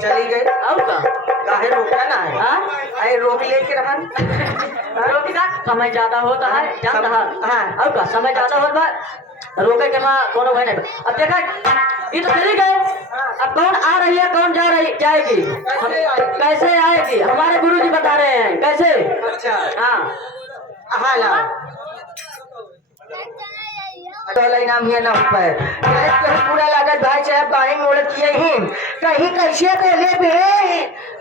चली गई और का काहे रोका ना है? हाँ? अरे रोक लेके रहन रोकी का समय ज्यादा होता है जानता है। हाँ। और का समय ज्यादा होता है रोके के माँ कोनो है नहीं। अब देखा ये तो चली गए, अब कौन आ रही है कौन जा रही जाएगी कैसे आएगी हमारे गुरुजी बता रहे हैं कैसे। अच्छा हाँ हाँ ला नाम है ना पर पूरा लागत भाई साहब बाही मोड़ किए ही कहीं कैसे पहले भी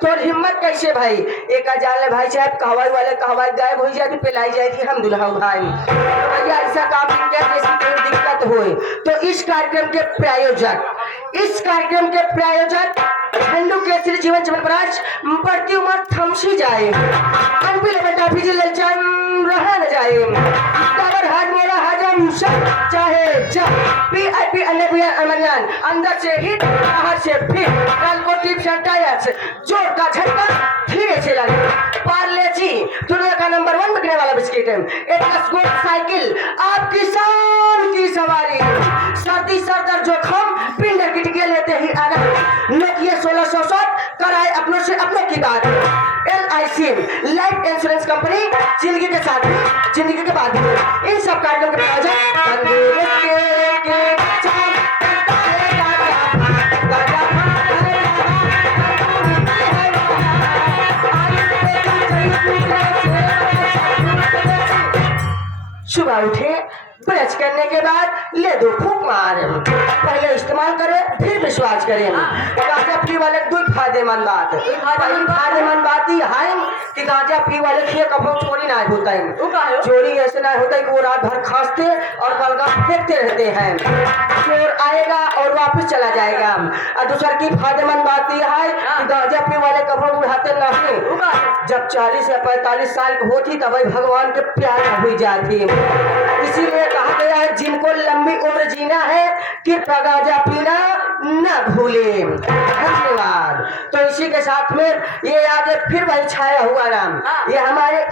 तो हिम्मत कैसे भाई एक जान भाई साहब कहवाई वाले कहवाई गायब हो जाती पिलाई जाएगी हम दुल्हा भाई तो भैया ऐसा काम क्या जैसी कोई दिक्कत हो तो इस कार्यक्रम के प्रायोजक हिंदू केसरी जीवन चमनराज बढ़ती उम्र थमसी जाए अनबिल बेटा फिजिल चम रह न जाए कबर हाथ मेरा हजम चाहे पीआईपी अमरनान अंदर से हिट बाहर से फिट कल को टिप टायर्स जोर का झटका धीरे से लगे पार्ले जी दुनिया का नंबर 1 बिकने वाला बिस्किट है एक स्कूट साइकिल आपकी शान की सवारी सर्दी सरदर जोखम पिंड किटके लेते ही आराम नोकिया 1660 कराए अपनों से अपनों की बात LIC लाइफ इंश्योरेंस कंपनी जिंदगी के साथ जिंदगी के बाद इन सब कार्यक्रम के सुबह उठे ब्रश करने के बाद ले दो फूक मार पहले इस्तेमाल करें फिर विश्वास करें गांजा पी वाले दो फायदेमंद बात फायदेमंद बात ही है कि गांजा पी वाले के कभी चोरी ना होता है चोरी ऐसे ना होता है कि वो रात भर खांसते और बलगा फेंकते रहते हैं चोर आएगा और वापस चला जाएगा और दूसरा की फायदेमंद बात यह है कि गांजा पी वाले कभी उड़ाते नहीं जब 40 या 45 साल की होती तब भगवान के प्यार हुई जाती इसीलिए कहा गया है जिनको लंबी उम्र जीना है कृपया गांजा पीना न भूले। धन्यवाद। तो इसी के साथ में ये आगे फिर वही छाया हुआ नाम ये हमारे